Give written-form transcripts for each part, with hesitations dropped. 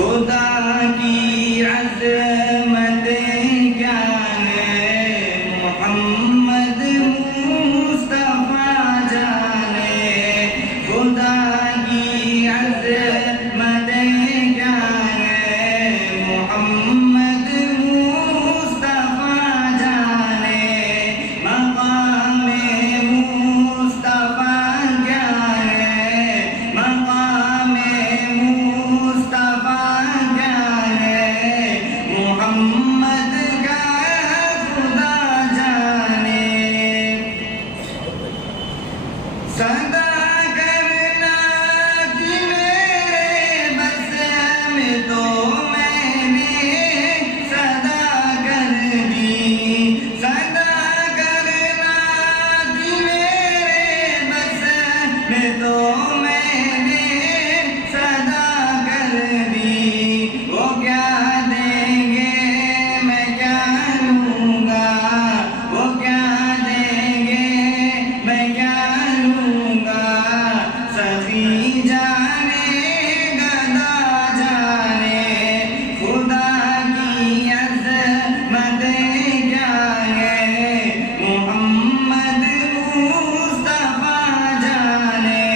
खुदा की अज़मत क्या है, मोहम्मद मुस्तफा जाने। खुदा की अज़मत क्या है, मोहम्मद मुस्तफा जाने। मक़ाम मुस्तफा क्या है, मक़ाम मुस्तफा क्या है, मोहम्मद का खुदा जाने। सदा करना कि मेरे बस में, तो मैंने सदा कर दी। सदा करना कि मेरे बस में, तो मैंने सदा कर दी। वो क्या देंगे मैं क्या लूँगा, वो क्या देंगे मैं क्या लूँगा। सखी जाने गदा जाने, खुदा की अज़मत क्या है, मोहम्मद मुस्तफा जाने।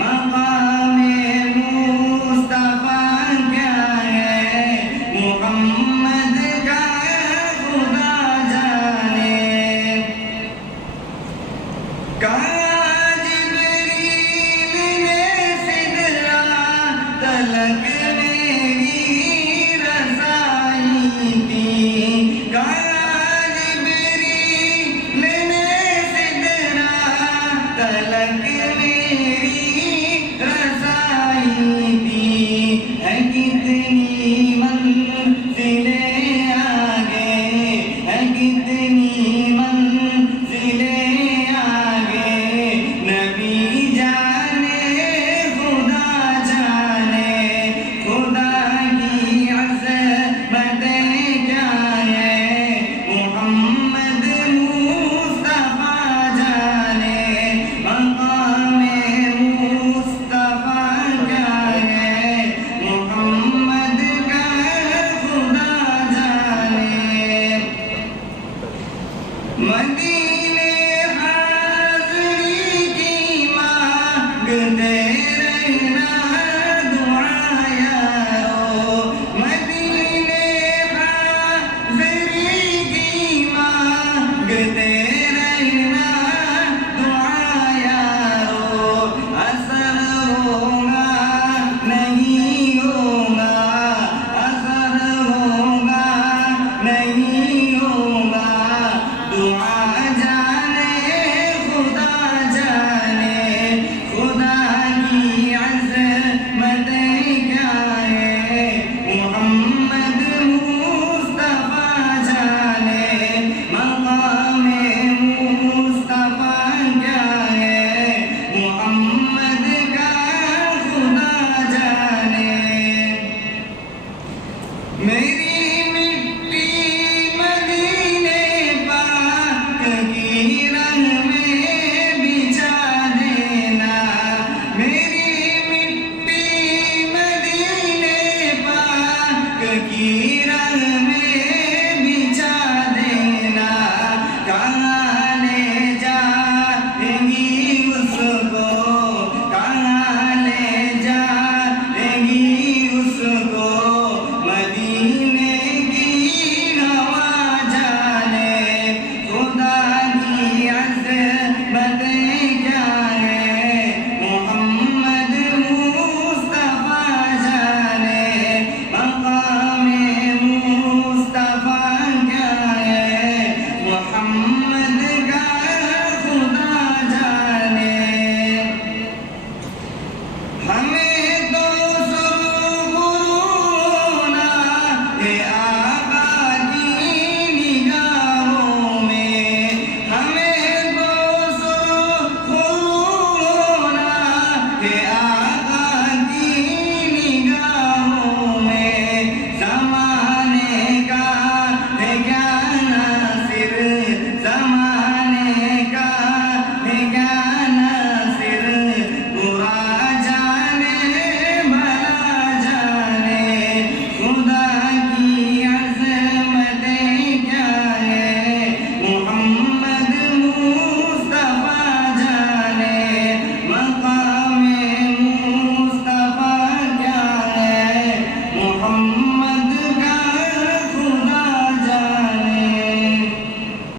मक़ाम मुस्तफा क्या है, मोहम्मद का खुदा जाने। जिब्रील ने सिदरा तलक मेरी रसाई की। जिब्रील ने सिदरा तलक मेरी रसाई दी। है कितनी